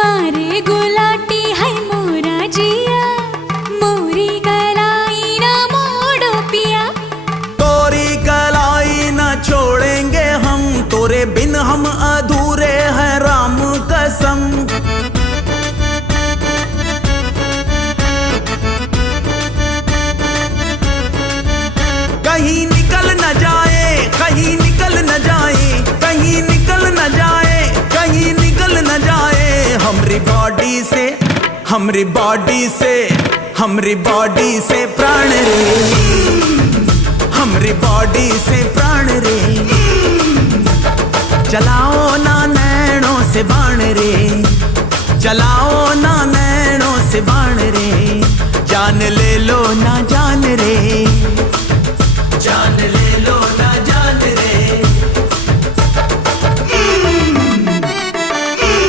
मारे गुलाटी है मोरा जिया, मोरी कलाई ना मोड़ो पिया। तोरी कलाई ना छोड़ेंगे हम, तोरे बिन हम अधूरे हैं राम कसम। कहीं निकल न जाए, कहीं निकल न जाए, कहीं निकल न जाए, कहीं निकल न जाए हमरी बॉडी से, हमरी बॉडी से, हमरी बॉडी से प्राण रे, हमरी बॉडी से प्राण रे। चलाओ ना नैनों से बाण रे, चलाओ ना नैनों से बाण रे। जान ले लो ना जान रे, जान ले लो।